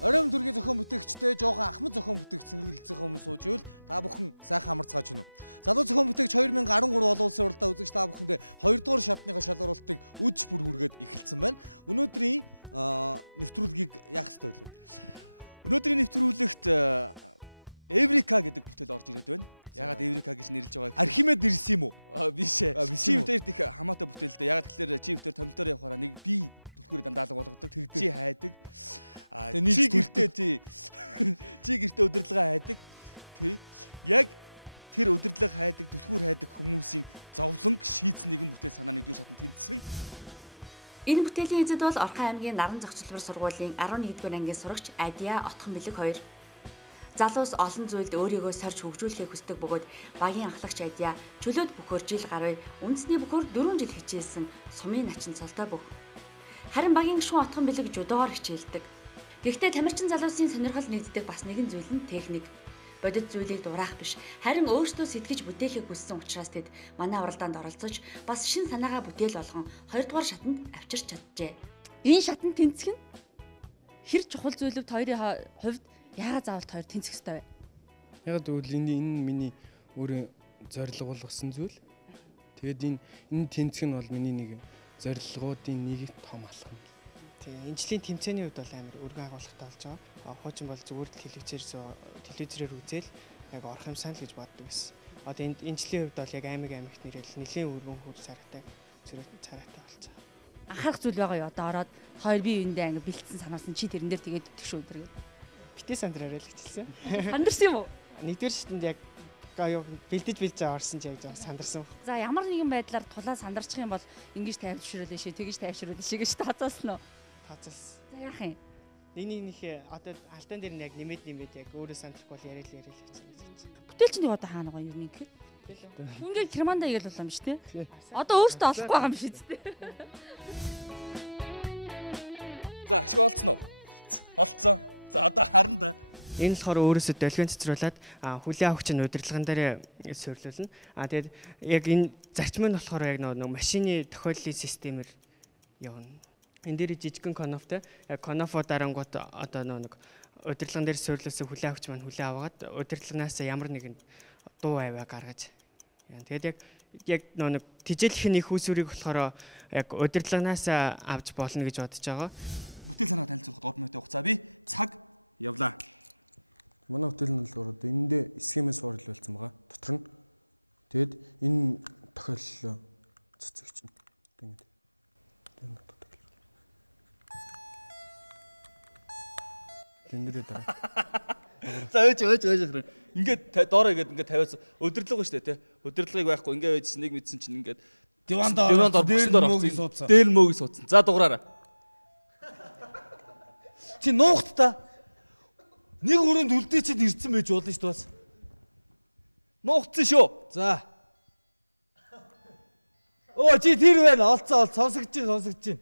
Оройн дүргийн зохион бүтээгчтэй жоохон ахмад зохион бүтээгч цэнгэлэлцэх хүмүүс сууж ивэл та бүхэн сайхан амарцгааж гинөө. Залуу зохион бүтээгч 2013 олон улсын уралдаа үзэгч та бүхэндээ 2 дугаар шатныхаа шалгуулалтыг үдж бүр хүргээд эхэлсэн байна. Өнөөдрийн нэвтрүүлгийг яах ёстой вэ? Өнөөдрийн нэвтрүүлэгт Эврика гэдэг бүтээл орж ирээд байна. Ягаад Эврика гэж нэрлэж байгаа вэ? Архимед ирсэн юм уу? Биш ээ. Чи бүтээл их хамаатай бүтээл дээ. Ягаад тэгэхээр чи бүтээл томилтоор явахаараа нэг би түлхүүрээ дандаа болгодог. Чи хайдаг. Чи гэртээ чи гэртээ удирдлага хайдаг. Тий. Яг тэр удирдлага хайдаг, түлхүүр хайдаг хүмүүсийн зовлонг шийдсэн нэгэн бүтээл санаа нэгдүгээр шатанд тэнцсэн. Энэ бүтээлийн эзэд бол Орхон аймгийн Наран зохицуулбар сургуулийн 11-р ангийн сурагч Адия Отхон Бэлэг 2. Залуус олон зүйлд өөрийгөө сорж хөгжүүлэхийг хүсдэг бөгөөд багийн анхлагч Адия чөлөөт бөхөр жил гаруй үндэсний бөхөр 4 жил хичээлсэн сумын начин цолтой бүх. Харин багийн гишүүн Отхон Бэлэг жудоогоор хичээлдэг. Гэхдээ тамирчин залуусын сонирхол нэгддэг бас нэгэн зүйл нь техник. Бодит зүйлийг дураах биш, харин өөрсдөө сэтгэж бүтээхийг хүссэн учраас тэд манай уралдаанд оролцож бас шин санаагаа бүтээл болгон 2 дугаар шатанд авчирч чаджээ. Энэ шатанд тэнцэх нь хэр чухал зүйлүүд хоёрын хувьд яагаад заавал хоёр тэнцэх ёстой вэ? Яг гэвэл энэ миний өөрийн зорилго болгосон зүйл. Тэгээд энэ тэнцэх нь бол миний нэг зорилгоудын нэг том алхам. Тэгээ энэ жилийн тэмцээний үед бол амар өргөн агуулгатай болж байгаа. Хуучин бол зүгээр телевизээр үзэл яг орох юмсан л гэж боддог байсан. Одоо энэ жилийн үед бол яг аймагт нэрэл нэлийн өргөн хөр царайтай царайтай болж байгаа. Анхаарах зүйл байгаа юу? Одоо ороод хоёр бие биендээ анги бэлдсэн санаасан чи тэрэн дээр тэгээд өтөх шүү өдргээд. Битээ сандраарай л хэлсэн. Сандарсан юм уу? Нэгдүгээр шатнд яг гоо бэлдэж орсон ч яг сандарсан. За ямар нэгэн байдлаар тулаа сандарчих юм бол ингэж тайвшруулна шээ, тэгэж тайвшруулна шээ гэж тооцоосноо. За яах юм? Нэг одоо алдаан дээр нь яг нэмээд яг өөрөө сандрахгүй бол яриа л гэсэн. Бүтээл чинь одоо хаана байгаа юм гээд. Ингээд Германда игээл болоо юм шүү дээ. Одоо өөртөө олохгүй байгаа юм шүү дээ. За ашиг олцсон уу? Олцсон. За одоо харна да. Энэ болохоор өөрөөсөө долгион цэцруулаад хүлээ авахч нь удирдлагын дээр суйрлуулна. Тэгээд яг энэ зарчим нь болохоор яг нэг машины тохиоллын системээр явна. Энэ дээр жижигхэн конофтой яг конофо дарангууд одоо нэг удирдлагын дээр суйрлуулсан хүлээ авахч маань хүлээ аваад удирдлагынаас ямар нэгэн дуу аваа гаргаж. Тэгээд яг нэг тижээлхэн их усүрийг болохоор яг удирдлагынаас авч болно гэж бодож байгаа. Бүтээл санаа танилцуулахад 3 минутын хугацаа би цаг явлаа. Манай бүтээл нь бол одоо эндээ схемээс суурилуулсан байгаа. Дотор нь тэгээд энэ тохиоллоо цэцэгч нь ингэж. Тэндэрээ дараа. За өөж. Ингээд доороо ингээд тавиас өдөрлөг шүү дээ те. Өдөрлөгийг байхгүй ингээд байжсэн нэг мэдсэн чинь ингээд диванд орсон. Дээр мөөг суудсан. За дугаараа. Чи нуухт та. Нэг өрөөнд үлдээ чид ирсэн байж болно шүү дээ бас. Нуухцсан шүү. За. Чи тэр байна. Олцоо сонсогч чинь.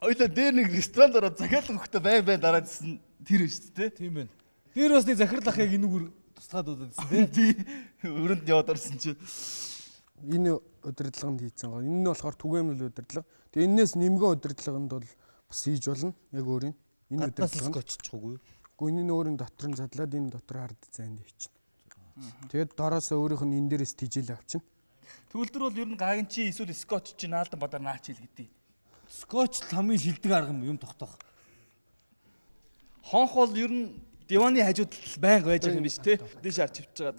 Ойлоо дээр нэг ресторанд ороод захиалга өгөхдөө байн дараадсэн тэр байна шүү дээ. Тийм байна. Тэр бас нэг захирал ахыг энүүгээр тусгаад удаад тий. Өрөнд яваад орсон чи. Энэ удирдлаганд хийцэн гоо. Энэ нь болохоор түгээмэл удирдлага. Тэгээ энэс нэмгэн удирдлаганд бол бас хийж болно. Яг өөрийн. Энэ удирдлаганд оччихгүй. Гэхдээ энэ өөрийн дотор нь задлаад энэ дотор хард зайнд хийчихнэ. Тэгээд дороосоо өөрийнх нь энэ дээрээс тижэл авчна. Төвлөр бол ер нь гаагын чи эсвэл скотч чи наалдан бадар наач хэл гэдэг. Скотч хамгийн шилдэг арга юм тогтоох. Хонх бол ер нь диваны хажууд байнга байж байгаа юм биш те. Дээш харж чивчээд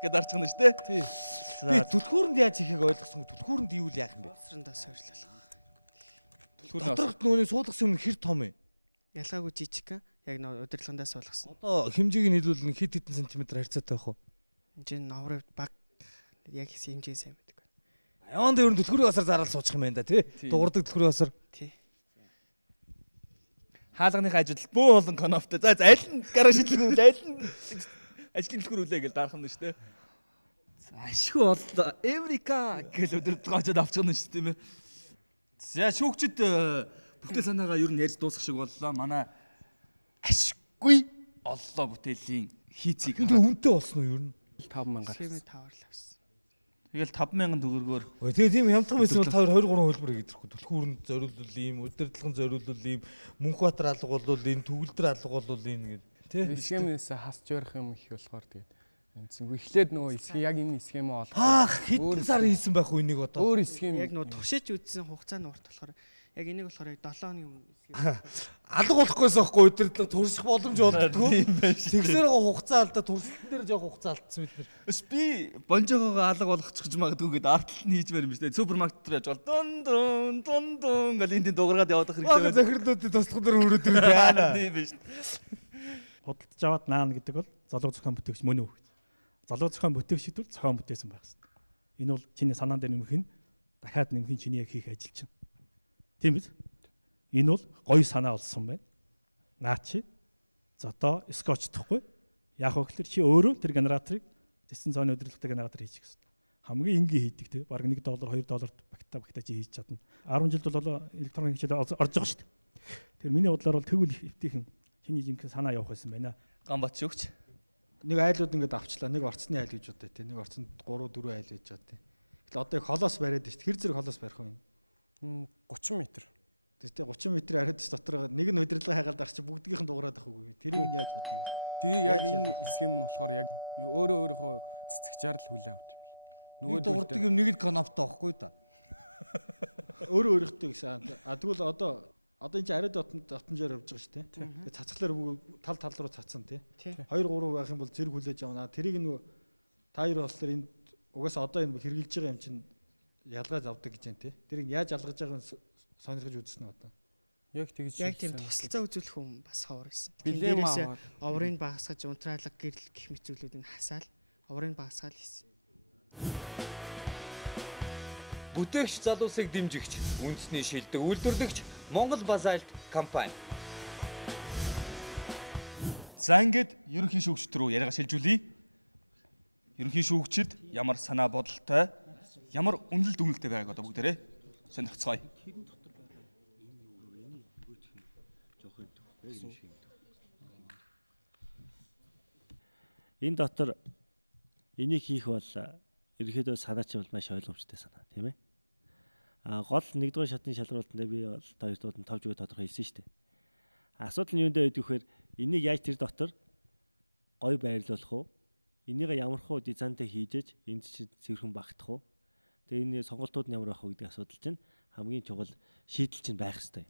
гээд арчих нь шүү дээ. Тий. Би түлхүүрэнд яаж хийхийг ойлгосон. Түлхүүрэнд ивэл яах юм бэ? Усрандаа сойрлуулах. Доторх нөөний суулгасан юм хэр том юм? Ялгаагүй жижиг. Яг нэг удирдлагандаас болгосон. Одоо хэмжээг нь хэлвэл хэд хэдэн сантиметр харьцаатай байх уу? Энд новрыг баг яг хэмжээ сайн байдаг. Яванда ер нь түлхүүрийн асар зараал суучих юм байна да тий. Дуурдаг түлхүүрийн асар. Тий. Хаалганы хажууд бөө олон конофтой. За аль нь гараа шидлэг үл аль нь ажлын түлхүүр үлээ гэж дарах нь шүү дээ. Ашгүй боллоо. Эврика гэж удирдлагаачаад авчихна шүү дээ тийм ээ. За шүүгчд бүтээл санаагаа ер нь ярьж дуусгах шиг боллоо. Манай ашгүй оллоо бүтээлийн хийцийг үнэтэй болсон уу ер нь? 5000 Схемээ таваар л авсан. Тэгэл 50000 төгрөгөөр. Тэгээ тийм хямдхан байсан бол та 23 хөлбөр хийгээд ирэхгүй. Түлхүүрэнд зориулвал ийм, удирдлагын зориулвал ийм, Мөнхбаатар алга болвол ийм, Төгөлдөр алга болвол ийм гэдэг. Тэ? Схемээс хасч ярих юм их болохоор тэгээд эндсэн эхлээд нөгөө схем яг энэ схем олох. Хэдэн сар хийсэн байх уу энийг одоо? Өөр схем Яг нөгөө туршиж үзсэн хугацаа нь урт болохоор яг энийг болохоор яг 7 хоногийн өмнө алга болохгүйс байхгүй удирдлага турших боломж болдгоо. Тэгэхээр хугацаа алдаа туршилтан дээр жоох хугацаа алдсан бид нар. Би бонжоогоо алга болгочих гэж магадгүй гэдэг артлал нь хийж барь юм шүү дээ. Супермаркет руу яаж бол дун гэл энэ дуургаад явах хэрэгтэй. Захирлуудын туслах дээр өрөөд ирэх яана. Тийм биш. Худалдаж аваад наана гэдэг бол залуу зохион бүтээгч мөн үү? Залуу зохион бүтээгчд бол зохион бүтээсэн байх хэрэгтэй. Энэ бол чиний санаан дээр нэмэх нь дахиад нэмэх нь чиний яг хийх ажил чинь. Тийм биз? Энэ бол гоё санаа олсон байна. Наа чи за одоо скотчдохгүй. Яг хөө гэхэлэр чи өөрөө тэр генераторыг тэсэн зооны өдөрлөгтэй генератор хийчих гэсэн. Хамгийн энгийн хийдэг те. Бараг $1 $2 багтаа чи хийж чадна. 10 жилд бол электронник хичээл орж байгаа шүү дээ. Тэр миний бодлоор бол тэгвэл эвтийхэн чиний жинхэнэ санаа явах байсан байна. Гамбат шүүгч. Нэг айлууд ингээд авчлаа. Нэг орцны айл гэж бодъё те. Нэг орцонд 3 4 айл гэж байгаа те. Тэгэл одоо холоос бариад шүү дээ. Хэр зэрэг холоос барих вэ? 30 м. Тэгээ 30 м ариад дотор нэг нь удирдлага хайгаал дарч бүгдгийнх нь дуурайд ах үгүй. Тэрийг нь яаж бодъё? Тэгээ яг энэ схем нь болохоор яг өөрийнхөө цэцэгчээр л хүлээн авт юм л. Нөгөө дуурдаг юм нэг л коноптой байхгүй да. Өөрийнхөө гэсэн. Тэгвэл одоо энэ чинь ариад дотножоор явж байгаа шүү дээ. Тэгээ цацглаар тал руу цацсан тий. 2 3 байх юм бол зэрэг хүлээж авна. Тэрийг нөгөө та хоёр болохоор энэ угаасаа одоо энэ хэрглэж байгаа юм чинь ялгаж авдаг гэж байна тий. Тэрийг яаж ялгаж байгааг сонирхож үзсэн нь одоо. Яг тэгж яг тийм тусалцаа үзүүлэх хүн бас ховор байсан. Билээс оврыг багасгаж унтраалга гэрэл гэх мэт зүйлүүдийг хасаал оврыг багасгаал хийсэн. Бүтээгч залуусыг дэмжигч, үндэсний шилдэг үйлдвэрлэгч Монгол Базальт компани. За ингээд ерөнхий шүүгчд рүү яриага шилжүүлье. Ерөнхий шүүгчд ямар санаа бодолтой, ямар үнэлэл дүгнэлттэй байгааг одоо бүгдээрээ сонирхцгаая. Энэ дотор энийг хийх бол ерөнхийдөө санаач бол маш ойлгомжтой санаа, тийм ээ. Гол 1-р шатны шалгуултанд би бол хоёрдугаар нь товж өгөө тодорхой хэлсэн шүү дээ. Асуудал нь юундаа байдаг вэхээр энийг яаж тэр дотор гой байрлуулах уу? Энийг ямар хуу дизайнтай хийжээж энд чинь цэвэрхэн багтах уу? Тэгээ энэ сонголтууд нь ямар байх вэ гэдэг асуудал чинь хамгийн чухал шийдэл чинь байх хэрэгтэй.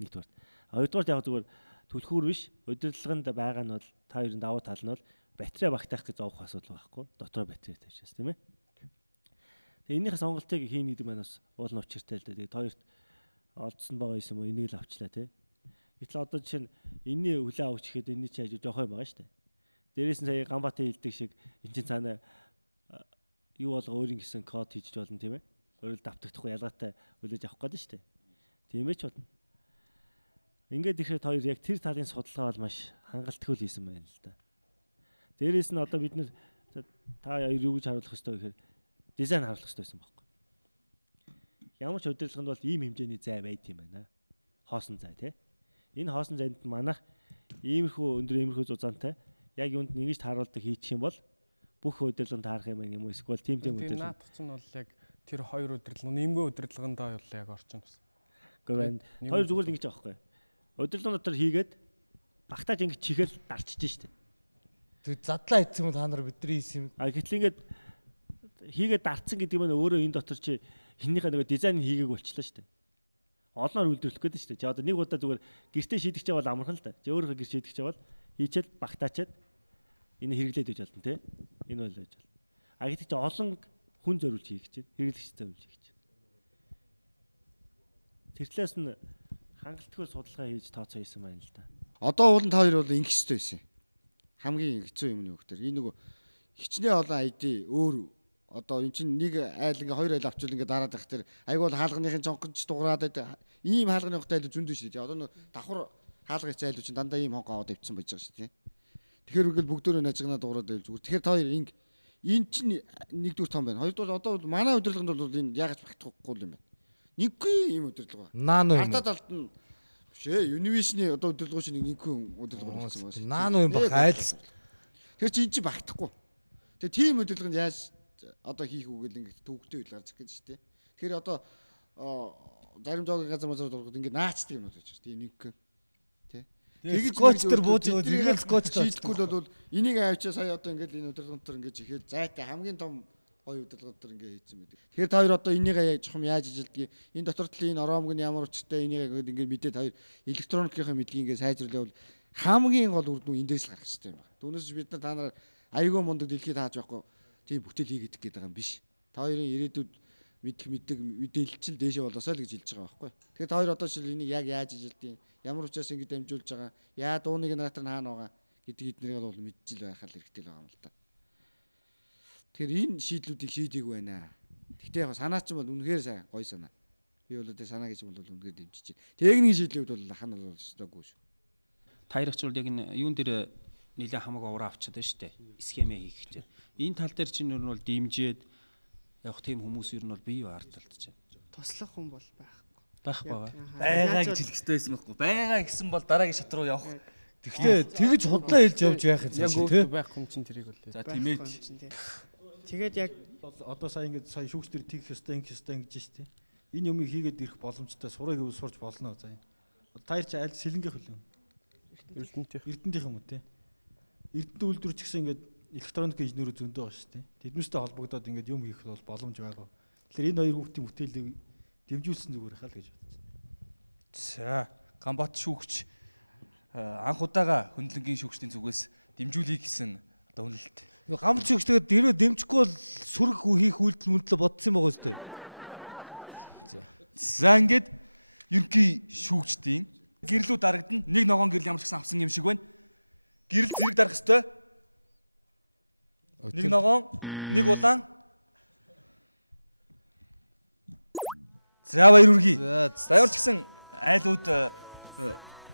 Нэгдүгээр. Хоёрдугаар яг зүгээр түлхүүр биш, удирдлаганд байгаа нь бол та хоёрын давуу тал нь бол батарей багтаах гэж зовох асуудал байхгүй. Дотроо батарей тавьчихсан тийм ээ. Тэгээ энийхээ сонголтыг хийнэ гэдэг маань бас уул нь учиртай л дээ. Тэгээ хоёрт олдсон байгаа юм уу? Энийг л авчлаа тий. Гэтэл одоо жишээ нь энэний хүлээ авч ихэд энэний чи ажиг жоох юм байгаа шүү дээ. Дээрээс нь сая Гамбатын хэлдэг шиг эн чинь цаана юу болго өөрийн гэсэн код хийж болно тийм ээ. Өөрөөр давтагдахгүй ялгаатай хүлээж авах гэдэг шүү дээ. Тийм ээ ч бодно. Ингээд ирэхэд хоёр яг тэр талын судалгаа бол маш хангалтгүй л хийсэн байна л да. Дээрээс нь одоо бид нэр та юу гэж харуулах ёстой вэ гэхээр дизайн харуулах ёстой байсан байхгүй. Ямар ч удирдлаганд бол ийм хэмжээний зай байд юм байна. Хоосон зай тий. Энэ хоосон зайд манайх иймэрхүү өндөр иймэрхүү зузаантай яг юунд нэгж тааруулдаг хийчих юм бол бүх удирдлаганд таарах юм юм уу эсвэл тийм удирдлага. Наадах чинь бол яг тэр хоёр удирдлага нэмгээ удирдлаганд бол яг орчин бас. Гэхдээ хоёр зүгээр л ингэж байгаа байхгүй. Удирдлага дотор хийгээд багтааж ингэж чихэл дарчиж штэ. Тэг задлаа хийсэн юм та нар бидний хийсэн юм. Гэтэл ингэж хийгээд дарцсан гэдэг нь өөрөө энэ дотор чи хинийхээ нэг дизайн хийгээг болчихлоо штэ. Олноор үйлдвэрлэх гэдэг штэ. Чи одоо нэг удаа зүгээр гэртээ шийдэх чаавал амархан л та. Чи өөрөө гэр шийдэх чаавал хийчихэл багтаачаад энэ хэрэглээд байж болно те. Энэ бол байж болно. Гэтэл чи олон хүн зориулж хийх гэж хэрэглэгч зориулж хийх гэж. Тэр талаас нь хангалтгүй судалгаа хийж тооцоо хийсэн байна л да. Одоо уулын та хоёр бол ингэх ёстой байсан. Хамгийн хэцүү юм нь юу гэхээр энэ нөгөө хичнээн олон ID өөр одоо эн чинь нэг айл ингээ хоёр айл авчвал ингээ дараад байх тэр айгуул хаалганыхын цонхонч дуурайд ийм хаалганы хогтой айл зөндөө шүү дээ. Одоо нөгөө давхар хаалга их айлууд чинь дандаа ийм хонхоо аваад ивцсэн байж байгаа шүү дээ. Тэгэхээр үгэл бүгдөө нажигнаа дуурайд байл зүгээр. Тэгэхээр та хоёр энэ чинь нэгдүгээр том байна. Хоёрдугаар одоо манай удирдлаганд бол энэ яагаад багтахгүй юм бэ? Нэггүй ийм удирдлага. Наано юм. Ардаа талд нь биш ээ. Univision-ийн одоо удирдлагын чинь нэггүй удирдлага болсон байна. Наано юм баг айл. Тэгэхээр чи энэ чинь багтахгүй. Тэгээ тийм удирдлаганд яаж одоо хийх үгээл ингээд төвөгтэй үйл гарч ирэх гэж штэ. Тэгэхээр одоо зарим зоогийн газар мазар болгоод ингээд наачдаг юм уу гэж штэ. Нэг тий. Тэгээд скотч төр бууж байгаа зэрэг скотч шийдэхгүй бол энийг авчаа сая одоо ингээд энэ удирдлагын төр ингээд ихэд зайтай хамгийн том гоё удирдлагын төр ингээд хийсэн байдаг. Тэгэхээр та хоёр одоо энийг жоохон яаж ижилдэг. Энэ дотор талын энэ оромг нь ямар учиртай энийг ингээд мэдээд хоёр электроникийн мэдлэгийг ингээд сайжруулах бол хамгийн гол үр дүн эндээс л гарах хэрэгтэй юм байна. Түүнээс бид нар та нараар аюулгүй мундаг дэлхийд хааж байхгүй тийм бүтээл хийгээд байгаа юм биш. Та хоёрын ирээдүйд мэддэг мэдээлэл чинь дээшээ болоосоо л гэж хэлж байгаа байхгүй. Тэгэхээр та хоёр одоо шил энийг яг яаж ижилдэг, ямар учраас ингэ дамжуулж байгаа, яа дууныг наатар нь хаана байгаа гэдэг эднэрийг бол мэдчихэл байхад хэрэгтэй л байгаа юм л та. Тэгэхээр энэ шийдлүүдийг шийдээгүй байна. Гэхдээ яг санаа чинь бол үнэхээр сайн гоё санаа. Би бол тэ санаа гэж бол үнэхээр дэмжиж байна. Техникийн шийдлүүд бол хан бол өстөөгүй шүү. Та яригч бол яг энэ юун дээр нэлээд хамаагүй ураа авчаад байна шүү дээ. Схемээ хийх гэж. Энэ тал дээр чинь ер нь бол дэмжиж явах тийм хүмүүс ер нь бол бие ардталдаж байна. Туслах хүн бол байхгүй байгаа гэж хэлэх хэрэгтэй байсан байхгүй. Байгаа гэсэн бол дараагийн шат руу явах. Тэгтээ тэгж худлаа хэлж явж байх юм шиг тийм байх юм чинь тэрийг бол. За тийм ээ. Тэгээд яг одоо сая ингэж сая шүүгч төр тийх ёстой ингэж штэ. Энэ юмыг хийгээд ирэх боломжтой сурыг ив сурч болно за. Та нар чи аль сэлэнгийнх хөлөө? Эрдэнтийнх юм уу те? Эрдэнэ үйлдвэр ч гэсэн ингэж электроник инженерүүд зөндөө байгаа шүү дээ. Тэднээсээ холбогдоод ингээд юм хийх бол боломж байгаа. Тэгэхээр энэ хоёр хүүхдийн бүтээлийг дэмжүүлсэн зүгээр хаа л гэж бодож байна. За, Гамбат шүүгч анх удаага хөндлөнгийн шүүгчдийн зүгээс дэмжүүлэе гэсэн одоо үнэлт. Гамбат шүүгч тэгээд дэрөө дэмжихгүй бол сүрэг хийх үйлдэл мөндлөө бодсон байгаа шүү дээ. За ингээд ерөнхий шүүгчдийн гэрлүүд дарагдана. Нэг ногоон гэрэл ямар ч гэсэн авсан юм шиг байна. Гэрэл зэрэг дарах ёстой. Нэг ногоон, нэг улаан. За баяр үргий. За ямар ч гэсэн айлууд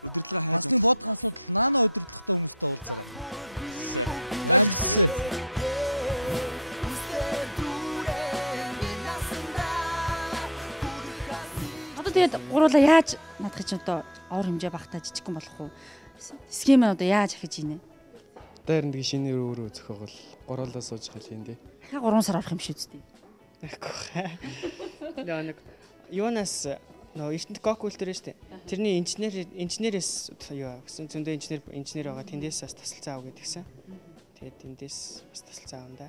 удирдлага хайж. Бас нэг бодох асуудал наана удирдлагатай хүмүүстэй уулзаарай. За. Амжсан. Одоо тэгээд гуруула яаж надах чинь одоо ор хэмжээ багтаа жижигхэн болох уу? Схем нь одоо яаж ахиж ийнэ? Дайр нэг шинээр өөрөө зөхөөгөл гуруулаа сууж хал юм дээ. Ха 3 сар орох юм шүү дээ. Яа нэг юунаас нөө эртэнт гок үлдэрэн штэ. Тэрний инженерээс юу гэсэн зөндөө инженер байгаа тэндээс бас тасалцаа авах гэдгсэн. Тэгээд тэндээс бас тасалцаа авна да.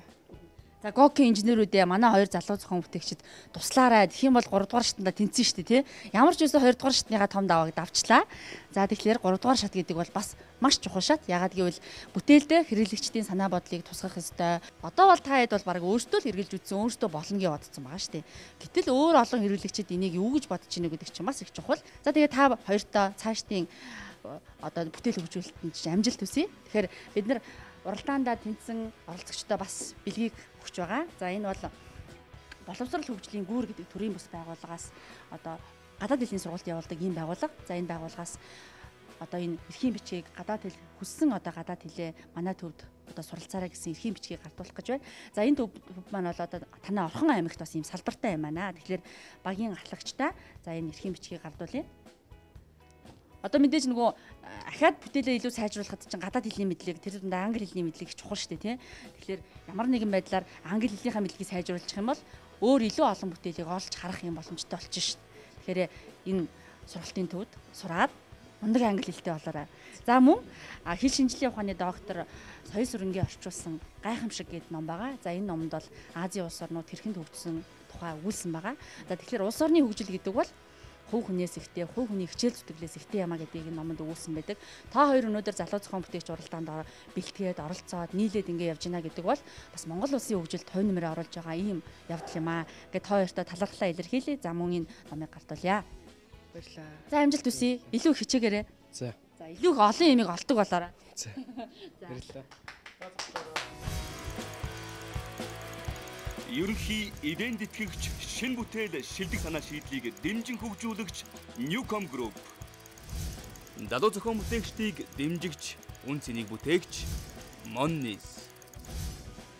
За гокийн инженерүүдээ манай хоёр залуу зохион бүтээгчид туслаарай. Тэгэх юм бол 3 дугаар шатанда тэнцэн штэ тий. Ямар ч үсэн 2 дугаар шатныгаа том давааг давчлаа. За тэгэхээр 3 дугаар шат гэдэг бол бас маш чухал шат. Ягаад гэвэл бүтээлдээ хэрэглэгчдийн санаа бодлыг тусгах ёстой. Одоо бол та хэд бол баг өөртөө л хэрэгжилж үтсэн, өөртөө болно гэж бодсон байгаа штэ. Гэтэл өөр олон хэрэглэгчид энийг юу гэж бодож ийнэ гэдэг чинь бас их чухал. За тэгээд та хоёртоо цаашдын одоо бүтээл хөгжүүлэлтэнд амжилт хүсье. Тэгэхээр бид нар уралдаандаа тэнцсэн оролцогчдоо бас бэлгийг өгч байгаа. За энэ бол боловсрол хөгжлийн гүүр гэдэг төрийн бус байгууллагаас одоо гадаад хэлний сургалт явуулдаг ийм байгууллага. За энэ байгууллагаас одоо энэ эрхийн бичгийг гадаад хэл хүссэн одоо гадаад хэлээ манай төвд одоо суралцаарай гэсэн эрхийн бичгийг гартуулах гэж байна. За энэ төв маань бол одоо танай Орхон аймагт бас ийм салбартай юм байна. Тэгэхээр багийн ахлагчтай за энэ эрхийн бичгийг гартуулъя. Одоо мэдээж нөгөө ахаад бүтээлээ илүү сайжруулахад чинь гадаад хэлний мэдлэг тэр дундаа англи хэлний мэдлэг чухал шүү дээ тий. Тэгэхээр ямар нэгэн байдлаар англи хэлнийхээ мэдлэгийг сайжруулах юм бол өөр илүү олон бүтээлийг олж харах юм боломжтой болчих шүү дээ. Тэгэхээр энэ сургалтын төвд сураад мундаг англи хэлтэй болоорой. За мөн хэл шинжилгээ ухааны доктор Соёл Сүрэнгийн орчуулсан Гайхамшиг гэдэг ном байгаа. За энэ номонд бол Азийн улс орнууд хэрхэн төвөгдсөн тухай өгүүлсэн байгаа. За тэгэхээр улс орны хөгжил гэдэг бол хувь хүнээс ихтэй, хувь хүний хичээл зүтгэлээс ихтэй юмаа гэдгийг номонд өгүүлсэн байдаг. Та хоёр өнөөдөр залуу зохион бүтээгч уралдаанд бэлтгээд оролцоод нийлээд ингэ явж байна гэдэг бол бас Монгол улсын хөгжилд хувь нэмрээ оруулж байгаа ийм явдал юм аа. Гэт та хоёртоо талархлаа илэрхийлье. За мөн энэ номыг гартуулъя. Баярлалаа. За амжилт хүсье. Илүү хичээгээрэй. За. За илүү их олон юмыг олдог болоорой. За. Баярлалаа. Ерөнхий эдэн тэтгэгч шин бүтээл шилдэг санаа шийдлийг дэмжин хөгжүүлэгч Newcom Group. Залуу зохион бүтээгчдийг дэмжигч, үн цэнийг бүтээгч Monnis.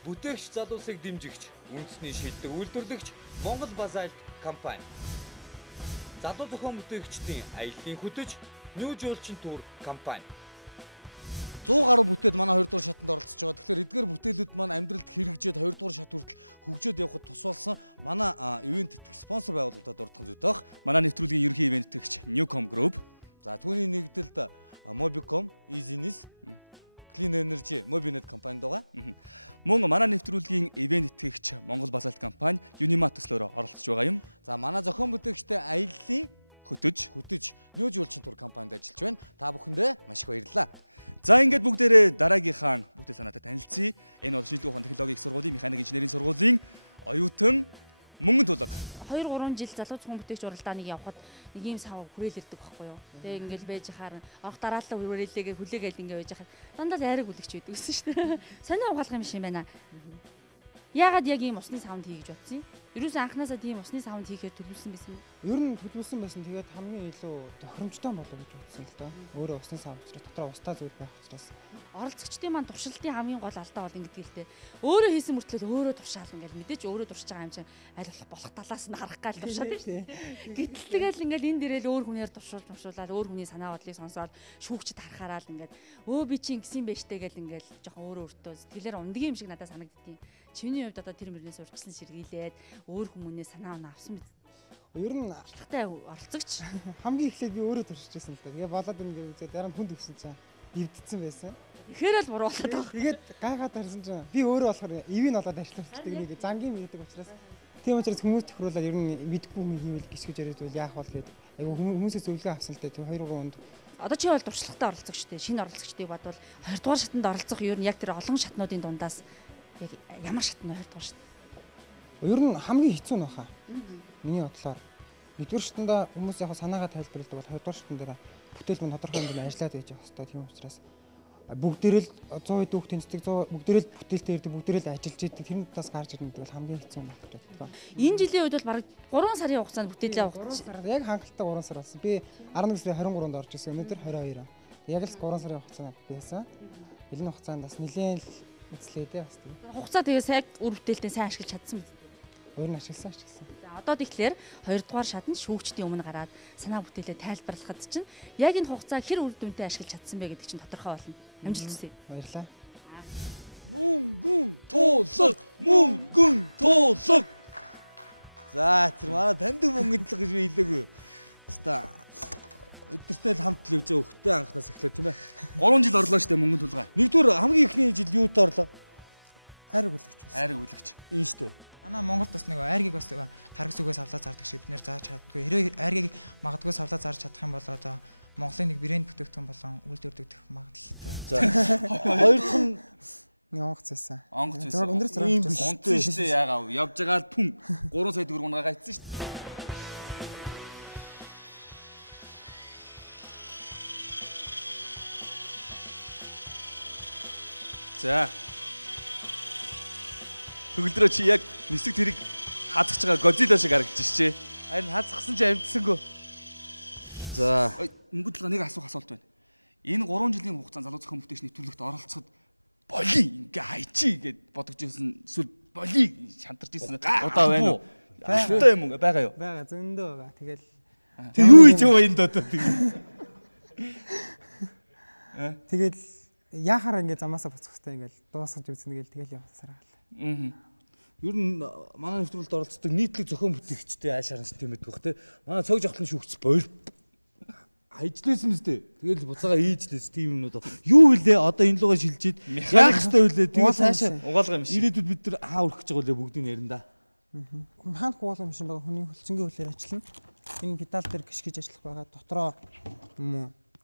Бүтээгч залуусыг дэмжигч, үндэсний шилдэг үйлдвэрлэгч Монгол Базальт компани. Залуу зохион бүтээгчдийн аяллын хөтөч New Jolchin Tour компани. 100 гаруй бүтээл манай 2 дугаар шатанд оролцож байгаа. Тэгэхээр эдгээр бүтээлүүд маань амьдралд хэрэгжээд 2 дугаар шат хүртэл хөгжөөд явахад тус болсон манай ивент итгэх спонсор байгууллагад дурдсан зүйтэй баг. Манай нэвтрүүлгийн ерөнхий ивент итгэгч Newcom Group. За түүний нэгдэлд Mobicom, Easiness, Clean Energy, Mobinet компанид байгаа. Мөн манай нэвтрүүлгийн ивент итгэгч Монгол Базалт компани Unimat төслөөр оролцож байгаа юм. За манай зохион бүтээгчтэй аяллаа хөтөж New Jewelry тур компанид ажиллаж байна. Та бүхэндээ маш их баярлалаа. За ингээд бүгдээрээ дараагийнхаа бүтээл санаатай танилцъя. Энэ бол шинжилгээ ухааны технологийн их сургуулийн механик инженерийн сургуулийн оюутан Мөнгөн Тулга. 2-3 жил залуу зохион бүтээгч уралдааныг явахад нэг юм сав хүрээл ирдэг байхгүй юу. Тэгээ ингээл байж хаар орох дараалал хүрээлээгээ хүлээгээл ингээ байж хаад дандаа айраг үлэгч байдаг гэсэн шүү дээ. Сонио ухаалах юм шиг байна. Яагаад яг ийм усны саунд хий гэж бодсон юм? Ерөөсөө анханасаа тийм усны саунд хийхээр төлөвлөсөн байсан юм. Ер нь төлөвлөсөн байсан. Тэгээд хамгийн илүү тохиромжтой болов гэж бодсон л доо. Өөрөө усны саунд учраас дотроо устаа зүйл байх учраас. Оролцогчдын маань туршилтын хамгийн гол алдаа бол ингэдэг л дээ. Өөрөө хийсэн мөртлөө өөрөө туршаал ингээл мэдээч өөрөө туршиж байгаа юм чинь аль болох талаас нь харах гал туршаад байна шүү дээ. Гэтэл тэгэл ингээл энэ дээрэл өөр хүнээр туршуулаад өөр хүний санаа бодлыг сонсоод шүүгчд харахаараа л ингээд би чи ингэсэн байжтэй гэл ингээл жоохон өөрөө өөртөө сэтгэлээр ундгийн юм шиг надад санагддیں۔ Чиний хувьд одоо тэр мөрнөөс урьдчилан сэргийлээд өөр хүмүүнээс санаа оноо авсан биз? Ер нь алхтай оролцогч хамгийн эхлээд би өөрөө туршиж байсан л да. Тэгээ болоод ингээд үзээд дараа нь хүнд өгсөн чинь эвдсэн байсан. Ихээр л буруу болоод байгаа. Тэгээд гайхаад харсан чинь би өөрөө болохоор ивийг олоод ажилладаг нэг зангийн мэддэг учраас тийм учраас хүмүүс тохируулаад ер нь мэдгүй хүн хийвэл гисгэж яриад бол яах бол гэдэг. Айгу хүмүүсээс зөвлөгөө авсан л да. Тэгээ 2-3 өнд одоо чи бол туршлагатай оролцогчтэй, шинэ оролцогчдыг бодвол 2 дугаар шатанд оролцох ер нь яг тэр олон шатнуудын дундаас яг ямар шатны 2 дугаар шат? Ер нь хамгийн хэцүү нь баха. Миний бодлоор 1-р шатанда хүмүүс яг санаагаа тайлбарладаг бол 2-р шатн дээр бүтээл мөн тодорхой хэмжээнд ажиллаад байж байгаа хэрэгтэй. Тийм учраас бүгдээрэл 100 дүүх тэнцдэг, бүгдээрэл бүтээлтэй ирдэг, бүгдээрэл ажиллаж идэг. Тэр нь тас гарч ирнэ гэдэг бол хамгийн хэцүү юм байна. Энэ жилийн үед бол бараг 3 сарын хугацаанд бүтээлээ авах. Яг хангалттай 3 сар болсон. Би 11 сарын 23-нд орж ирсэн. Өнөөдөр 22. Яг л 3 сарын хугацаанд байсан. Элен хугацаанд бас нэлээд эзлээ дээ бас тийм. Хугацаа тэгээ сайн үр бүтээлтэй сайн ашиглаж чадсан биз? Өөр нь ашигласан. За одоо тэгэхээр 2 дугаар шатнд шүүгчдийн өмнө гараад санаа бүтээлээ тайлбарлахад чинь яг энэ хугацаа хэр үр дүнтэй ашиглаж чадсан бэ гэдэг чинь тодорхой болно. Амжилт хүсье. Баярлалаа. Мөнгөн тулга. За тэр манай таньдаг мөнгөн тулга гэж би хэлээгүй. Хаста өдөртэй хамт л явж байгаа хөхтэй анхнаас эхлэв тийм ээ. 3 жил орлоо штэ мөнгөн тулга. Нэгдүгээр хамгийн ихний жил юутай орлоо? Айраг үлэгч. Айраг үлэгч. Энэ штэ. Манай Монголд бас нэг айргийг бас тархас үгээс авлаа зардаг шиг бид нэр зааж чаддгүй. Хэрвээ айргийг магадгүй авлаа зарж чадах юм бол одоо Монголын нэг брэнд бүтээгдэхүүн болон үйлдвэрлэдэг магадлалтай. За хоёр дахь нь нэг онгоц байсан. Онгоц байсан. Өндөр зэрэг унтсан штэ яагаад явж байгаа л пүн 3 сая төгрөг унгаа гайцсан штэ. За. Төгөлдрөө чи яг нисэг тэрэг хаацж байгаа Godzilla шиг харагдаж шээ. Харин хаацсан чи амжсангүй. За. Мөнгө тулга нэг асуулт байна. Энэ 3 жилийн хугацаанд залуу зохион бүтээгчний нэвтрүүлэгт оролцоход боли ингээ хайчи гэд бодож ирсэн эсвэл боли шантарч ирсэн удаа байна уу? Ашигтай юм уу байгаа юу? Бага зөндөө байгаа. Тэгэл тэг юу хийж байгаа энэ доо тэгэл яхаар ингээ замаасаа буцах хэрэгтэй ингээл дуусгаж үзэн тэгэл явсараа. Ер нь манай нэвтрүүлэлд оролцдог нийтлэг зохион бүтээгчтэй аашаар нь тийм байдаг бох те. Манай цог жохлын шүүгч боёр хайжлээсэн мэт те. Тэгэл буцаага ийжлээс тийм юмнууд. Юу вүлээ одоо энэ лугаа шилжээд яах ёстой вүлээ. Тэгэл цаашаа угаалгаа юм шиг. Ирээдүйд бид нар хаа өрөх гэж байгаа вүлээ бүгдийг ярина да. Хаант угаалгаа юм шиг байгаа хүний хөлцөнгийн хөлөөр ажиллана. Энэ педал дээр гიშгэж ажиллах байгаа. Дотроо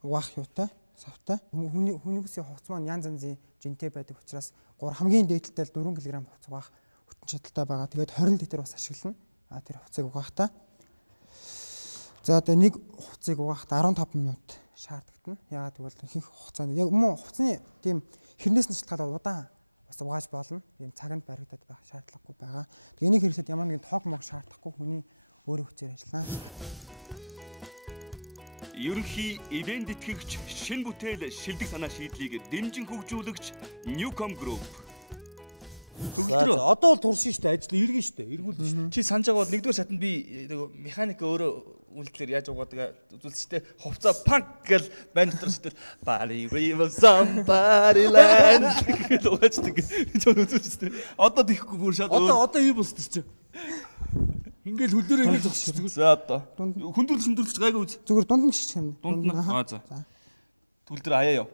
угаах юутай, савтай. Хүнийгээс хувцас маань янз янзын жинтэй байдаг учраас хамгийн дээдэлтэй 4 кг хувцас угаах чадaltaй байгаа. Тэгээд 20 литр бас ашиглана. Тэр хувцсыг угаахтаа. За одоо нэг хувцсыг угаахтаа 15 минут шаардлагатна. Яагаад гэвэл ихэнх хугацаанд яг мөн хувцсны тийм хэрнээс нь шалтгаалаад удаан бас угааж болно. Ийм цаганд баригдаад байх шаардлагагүй байгаа. Тэгээд энийг хэрэглээд ямар нэгэн тоог мог шаардахгүй хүний өөрийн хүчээр ажиллана. Ерөнхий ивент итгэгч шинэ бүтээл шилдэг санаа шийдлийг дэмжин хөгжүүлэгч Newcom Group. Төгөлдрөө. Одоо бол туршин штэ, ажил эргэн штэ, эргүүлнэ штэ. Чи санаж байгаа бол нэгдүгээр шатнд би нөгөө механик өөрөө үйлдэлээр яаж угаадаг үзүүлсэн штэ. Хувцаа панк гэл банд дотор штэ. Body river somebody land гэж угаачдаг. Чи үзүүлсэн штэ. Одоо тийхгүй бүр шат. Одоо ийм болстой чи. Ингээл хөлөөрөө ингэ зогсчих. За одоо. Хүндрэлж гайгүй үз. Зүгээр дунд нь шиж юм. Дунд нь. За. Төгөлдөр аяа яв.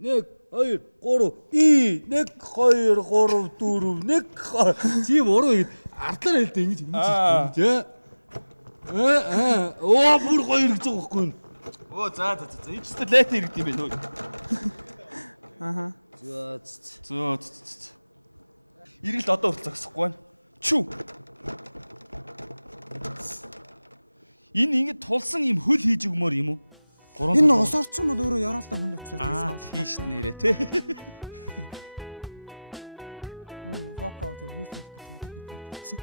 1 2 3 и 1 2 3 4 1 чи буруу ингэ ардлаар хэлдэг ингэж тий. Оо бүр гоё гэж байгаа байхгүй. Оо за. Энэ ч гэсэн лайт иргэд юм бэ нөө. Аха. За. Иргэлт одоо хүртэл зогсохгүй байна. Чү. Энэ ингэ тулсан юм хөл хийж өгмөр юм уу? Энэ ус орчин бол өөрөө яраалтай хүн учраас тийш нэрэ тий. Фокоо зөв хүүсэх гэж.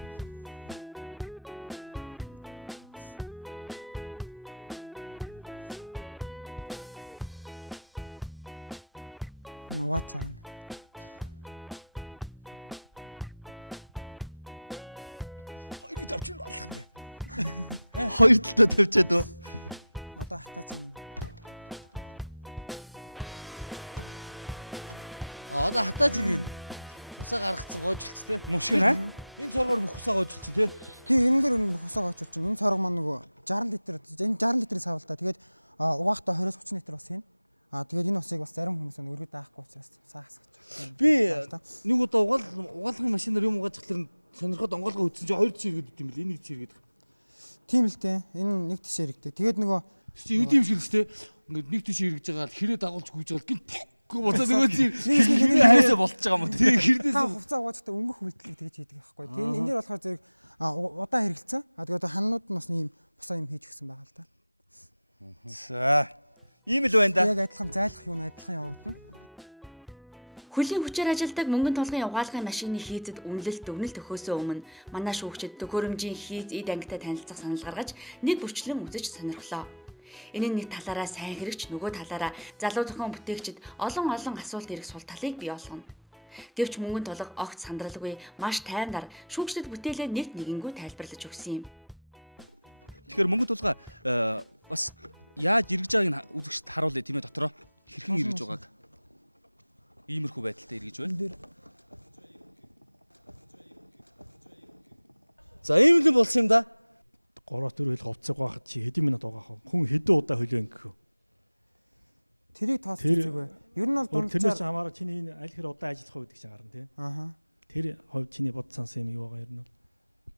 Ватсан. Хоёрыг тавьчих болох юм бэ? Хоёр талдаа тавьчаад өө. Одоо хатаач юм. Одоо хатааж иргэн. Усаа гаргацсан гойжилц те. Мушгин аа? Энэ цоргоор бүх усаа гойжилц те. Тий, энэгээр бүх усаа гойжилч чинь. Энэ цорго маань нөгөө 60 литр. Энэ 60 литрийг савал та. Тэгээд угаахтаа 20-30 литр ус хийн. Тэгээд энэ усыг бас зарим хүмүүс нь өргөд даахгүй учраас саагас гэж. Би нэг удаа угаалгын машинаар юм угааж захлаар сонирхоод онгоолгоо үтсэн чинь 2 тишээ иргэд юм бэл. Энэ 1 тишээ иргэд. Тийм л дээ. Энэ 1 тишээ иргэдэг. Тэгээд нөгөө чи ийм шиг л те. Ингээд 1 тишээ иргэж байгаа хэрэг дагуулж гүйж байгаа гинт гоо боцоо нөгөө чи хэрнээсээ болтож байгаа юм тий хэрнээс та хувцас угаажтай өнгөх үйлдэлийг тэгж хийдэг байхгүй тий энэ дээр болохоор зэрэг удаа хэрэгэлцэн тэгээд ханнууд нь бас ийм бусаа юм хийж өгсөн байгаа л да. За ийм л байна да. Яг адилхан зайлах юу адилхан явагдана. Хөлийн хүчээр ажилдаг мөнгөн толгын угаалгын машины хийзэд үнэлэлт өвнөлт өгөхөөсөө өмнө манай шүүгчид төхөөрөмжийн хийз эд ангитай танилцах санал гаргаж нэг бүрчлэн үзэж сонирхлоо. Энэ нэг талаараа сайн хэрэгч нөгөө талаараа залуу зохион бүтээгчид олон асуулт ирэх сул талыг бий болгоно. Гэвч мөнгөн толго огт сандралгүй маш тайвнаар шүүгчдэд бүтээлээ нэгт нэгэнгүй тайлбарлаж өгсөн юм. Тэгэхээр мөнгөн толго бас яаж эргэж байгааг нь үзэгчд харуулъя тийм ээ дотроо хэрхэн эргэж байгааг. Иймэрхүү байдалтай эргэж байна. За ийм л болсон юм да. 3-4 хөл говцог байхад чи хэдэн минут угаах вэ? Хүн хэдэн удаа хөлөө ингэх вэ? Тэрийг тооцож үзээгүй. Ер нь бол дунджаар тэрнээс хамаараа чиний энэ аль хэр удаа ажиллах вэ гэдэг чинь гарна тийм. Ааха. Тэр хувь чиний бодсон юм юу байгаа ер нь?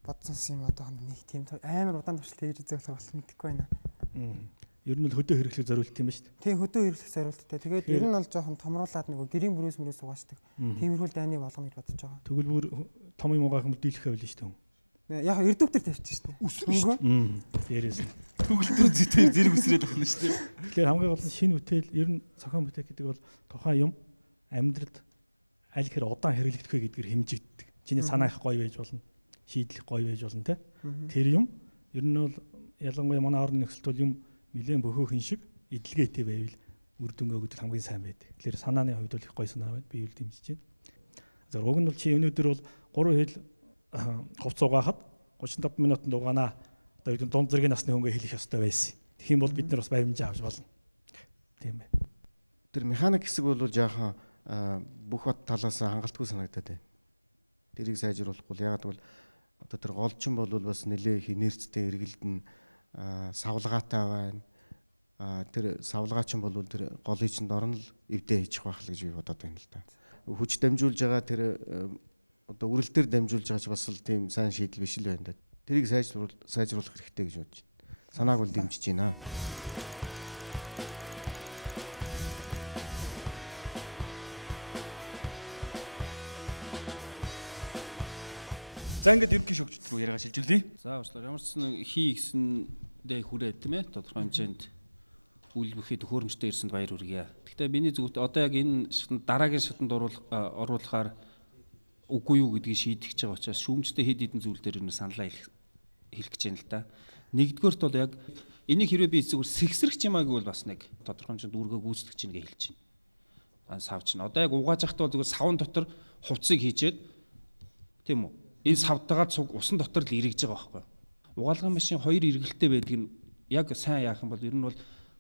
Бодсон юм одоо нэг тийм амар удаан туршилт хийж үзэх болох мэдэхгүй байна. Ер нь л хөдөө хэрэглэх зориулт юм ба шүү дээ. Тийм хөдөө хэрэглэх зориулттай. Тэгээд ер нь бол жоохон томруулаад нөгөө гэрийн бүрээс угаачдаг. Тиймэрхүү дайны болгоно гэж бодож байгаа. Тэгвэл бүр том юм угаах юм дийлэх байл шүү дээ. Яг эрдүүтэр тавьчих шүү дээ. Өсрөнгөө. Дээрээс нь төгөлдөр зэтээр зэрэг үсрээд байна шүү дээ. Тэгэхээр хамгийн гол нь шинэ бүтээл ер нь зохион бүтээх гэдэг бол тухайн юм амьдралд аль хэр удаан хэрэглэгдэх вэ гэдгээр хэмжигддэг. Чиний санаа их гоё байж болно. Шийдлэх гоё байж болно те. Тэр юм ер нь бол ялангуяа манай орны нөхцөлд бол юм нэлээд бөхөөхөн шиг эдлгээтэй байвал үр дүн өгдөг хамгийн сайн байдаг. Тэгэхээр санааны хувьд бол их гоё санаа байна. Би юу дэмжиж байна. За уг нь бол чи өнөөдөр бол 3 хэл хувц угаахад 35 минутанд угаанаа одоо юу дунд зэргийн насны хөнгө хэлэх ёстой байсан. Тэгэх юм бол бид нар бас баримжаа авч болно. Тийм бай. Тэр механик хэсэг бол жаахан бүх бат талаас хангалтгүй санагдаад байна. Тэрийг сайжруулахгүй ягаад гэвэл одоо тэр голчин бол бас нэлээ их инерцтэй эргэлдэн савлгаатай байна. Тэр савлгаачин бол тэр голын чинь дорн л эвдээ хийчих байх л гэж би бодоод байна л да. Хүч дамжуулж байгаа тэр одоо үрэл дээр дамжуулж байгаа ч бас л тийм сайн шийдэл биш л байна да. Тэрийг сайжруулах хэрэгтэй гэж бодож байна. Санааг бол дэмжиж байна. За ингээд ерөнхий шүүгчд рүү яриагаа шилжүүлье. За уучлаарай. Ямар ч нэг хий гэсэндээ хүрээд тийм ээ тодорхой хэмжээнд үйл бүхий төхөөрөмжтэй ирсэнд баяр хүргье. Гэхдээ миний зүгт одоо яг энэ шатнд дараагийн шатанд оруулахаар үгүй юу гэдгийг шийдэх гэж байгаа учраас шүүмжтэй хэд хэдэн зүйл дээр нь саналаа хэлэх гэж байна л да. Нэгдүгээрт бол яг энийг хэрвээ би зүгээр сэгсрэх юм аагүй бол бас нэг тодорхой хэмжээнд үүргээ гүйцэтгэж чинь гэж хэлж байна. Сав чинь одоо яг угааж явахдаа зүгээр савн дотор хувцсыг хийжээд Тийм үү? Энэ савтагаа цуг усан дотор л эргэж байгаа байхгүй. Угаалгын машин хоёр эргэлттэй байдаг нь яг сайн яах юм бол ер нь бол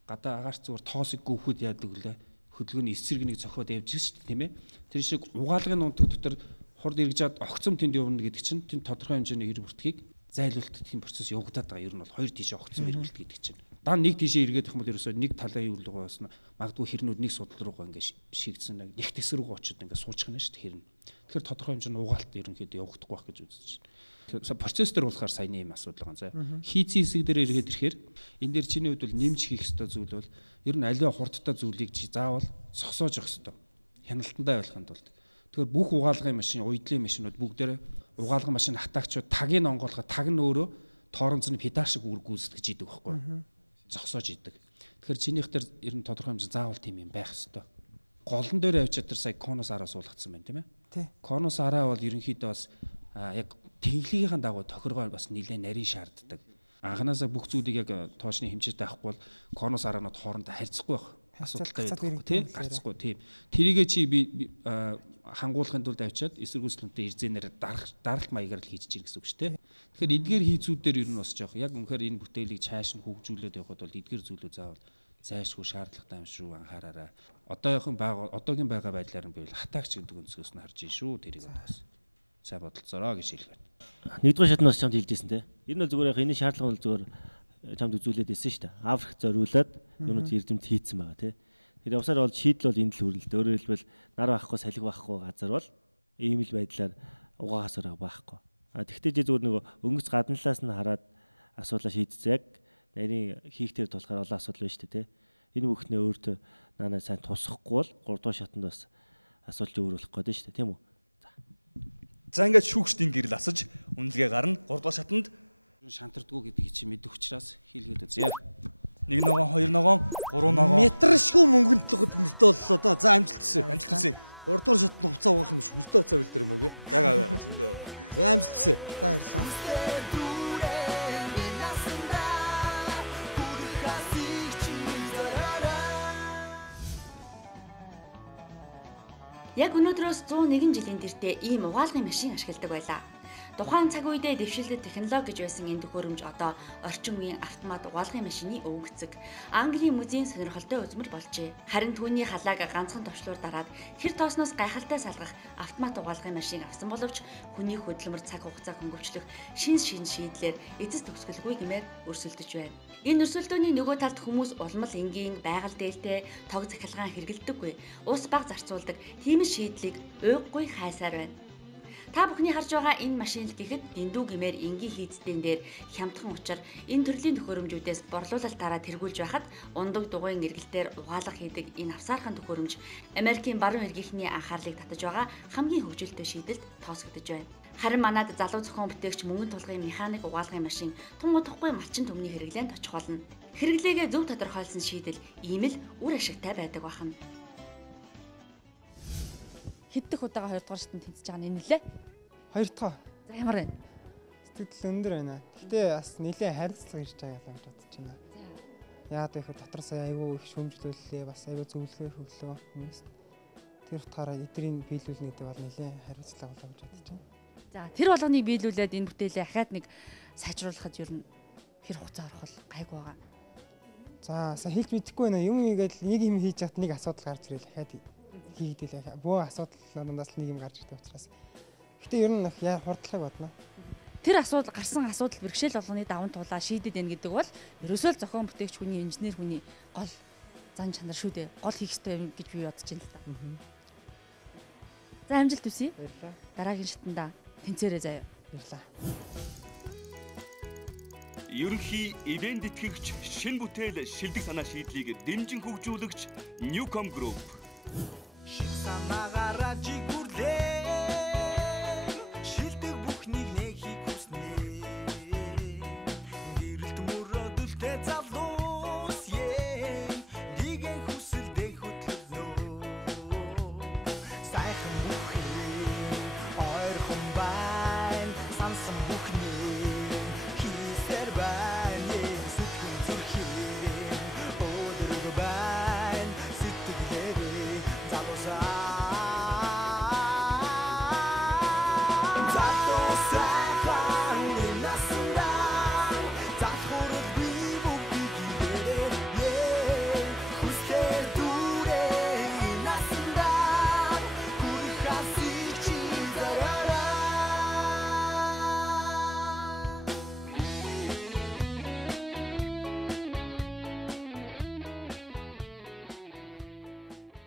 гадаа агаарч зүгээр тоосыг гүөхүүд яадаг үлээ. Хөдөлгөөний эсрэг нэг цохоод явж шүү дээ, тийм ээ. Тэр шиг угаалгын унтаг дотор хурд эргэж чад огцом тэнд явна гэдэг чинь тэнд тодорхой хэмжээний хэр бүртгийг зайлуулалтын процесс явагдаад байгаа. Ер нь бол хоёр тийшээ огцом эргэлт гэдэг чинь. Дан нэг тийшээ эргээд их юм бол ерөөсөө нэг талаа юу руугаа басна. Магадгүй хэрнүүд нэг судал руугаа ингээд шигдсэн нэг тэсэр рүү очиод ингээд суучих нь шүү дээ хэрнэ. Тэгэхээр тодорхой хэмжээний угаалт ерөнхийдөө явагдахгүй байх гэж үзэж байна. Процесс дээр болохоор сайн юм асуудал байгаа юм. Хийцэн хэсэг дээр эргээд ирэхээр энэ дээр чиний хувьд бол нэмж хийх ёстой зүйл бол ер нь аливаа хурдтай зүйлийг заавал зогсоож явах ёстой. Хяналтандаа явуулахын тулд. Тэгэхээр бүх угаалгын машин, уйдлын машинууд бүгдээрээ угаалгын машин хатаагчуд тагийг онгоолгоход таг нь өөрөө тоорон зэн педал шиг гүйцэтгэж идэг байхгүй. Зогсоож идэг. Тэгэхээр чинийх дээр ер нь тодорхой хэмжээ заавал тийм юм байх ёстой. Голон дээр явж чадар сая конус араа суулгацсан байна тийм ээ. Конус араа бол ерөнхийдөө бас яг тэглэгийнхаа дагуу тохиргоо бас нэлээд нарийн шаарддаг. Анханасаа бүх зүйлийг яг тоочны хэмжээтэй авахгүй бол конус араанууд хоорондоо харьцахгүй байх. Асуудалтай байдаг тийм гарцахгүй тийм. Тэрийгээ чи би хангуулахын тулд авчиад эсэргүүцлэнтэй ирзэнээр даралт маягаар л хийж чинь гэсэн үг шүү дээ. Тэгэхээр эдгээр хийцүүдээр ер нь бас жоох яг үнэхээр энэ бүтээлийг цааш нь хөгжүүлээд явхад бол эдгээр зүйлүүд заавал зайлшгүй шаардлагатай юм шүү анхаараарай. Одоогийн байгаа байдлаар нь бивэл хатаагч гэдэг өнцгөөс нь харж ийн шүү тэрийг бас сайн бодолцоороо гэж хэлэх байна. Нэгдүгээр шатнаас чамд хэлдээсэн те. Ер нь зүгээр яг энэ шаардлага нь зүгээр чамд үзүүлээд ирсэн шүү дээ. Африк зориулаад юмуд эрдэмт хийцэн байгаа те. Тэр явсаар бол шийдэл бол энд л хүрэлт. Өөрөөр хэлбэл нар байхгүй, салхи байхгүй газар бол ийм л байдлаар угаагасаар байхгүй. Тэгвэл чи зүгээр нөгөө өнгөц гадна талаас нь хараад асуудлаа шийдсэн яг нарийн хийх дээр болохоор олон асуудал байна шүү дээ те. Энэ бүхнээ өөртөө наанаа сайн тусахгүй бол 3 дугаар шатанд бас асуудал өөрөлдөх гээд шүү дээ тийм үү? За ингээд шүүгчдийн гэрэл асаж үнэлгээ гарна 3 дугаар шатанд шантардгүй гэдгийг чи мэдэх учраас хийлгээд үзье. 1 ногоон, 2 ногоон, 3 ногоон. Метршгүй мөнгөнд л нэртэй боллоо да. За амжилт хүсье. Амжилт хүсье. 3 дугаар шатнд хувцас угаах юм шүү. Хөртөө хувцас бэлдэр юм уу гээ? Яг зөндөө. За амжилт хүсье. За баярлалаа. Яг өнөөдрөөс 101 жилийн тэртээ ийм угаалгын машин ашигладаг байлаа. Тухайн цаг үедээ дэвшилтэт технологи гэж байсан энэ төхөөрөмж одоо орчин үеийн автомат угаалгын машины өвгцөг Английн музейн сонирхолтой үзмэр болжээ. Харин түүний халааг ганцхан товчлуур дараад хэр тоосноос гайхалтай салгах автомат угаалгын машин авсан боловч хүний хөдөлмөр цаг хугацаа хөнгөвчлөх шин шийдлэр эцэс төгсгөлгүй гэмээр өрсөлдөж байна. Энэ өрсөлдөөний нөгөө талд хүмүүс улмал энгийн байгаль дээлтэй тог захилгаан хэрэгэлдэггүй. Ус баг зарцуулдаг тийм шийдлийг уйггүй хайсаар байна. Та бүхний харж байгаа энэ машин л гэхэд дэндүү гэмээр энгийн хийцдэн дээр хямдхан учраа энэ төрлийн төхөөрөмжүүдээс борлуулалтаараа тэргүүлж байхад ундаг дугуйн эргэлтээр угаалга хийдэг энэ авсаархан төхөөрөмж Америкийн баруун эргийнхний анхаарлыг татаж байгаа хамгийн хөгжилтэй шийдэлд тоосгодож байна. Харин манад залуу зохион бүтээгч мөнгөн тулгын механик угаалгын машин тун удахгүй малчин төмний хэрэглээнд очих болно. Хэрэглээгээ зөв тодорхойлсон шийдэл ийм л үр ашигтай байдаг бахан. Хэддэх удаага 2 дугаар шатнд тэнцэж байгаа нь энэ лээ. 2 дахь. За ямар байна? Сэтгэл өндөр байна. Гэтэ бас нэлээд харилцаг ирж байгаа юм бодож байна. Яагаад гэвэл дотроос айгүй их шүүмжлүүлээ, бас айгүй зөвлөгөө хөглөө хүмүүс. Тэр утгаараа эдрийн биелүүлнэ гэдэг бол нэлээд хариуцлага болоо гэж бодож байна. За тэр болгоныг биелүүлээд энэ бүтээлээ ахаад нэг сайжруулахад ер нь хэр хугацаа орох бол гайг байгаа. За хэлж мэдэхгүй байна. Юм ийгээд нэг юм хийж хат нэг асуудал гарч ирэл ахаад хийгдэл бөө асуудлуудаас нэг юм гарч ирдэг учраас. Гэтэ ер нь хурдлахыг бодно. Тэр асуудал гарсан асуудал бэрхшээл болгоны даван туулаа шийдэд байна гэдэг бол ерөөсөө л зохион бүтээгч хүний инженер хүний гол зан чанар шүү дээ. Гол хийх ёстой юм гэж би бодож байна л та. За амжилт хүсье. Баярлалаа. Дараагийн шатанда тэнцээрээ заяа. Баярлалаа. Ерөнхий ивент итгэгч шин бүтээл шилдэг санаа шийдлийг дэмжин хөгжүүлэгч Newcom Group.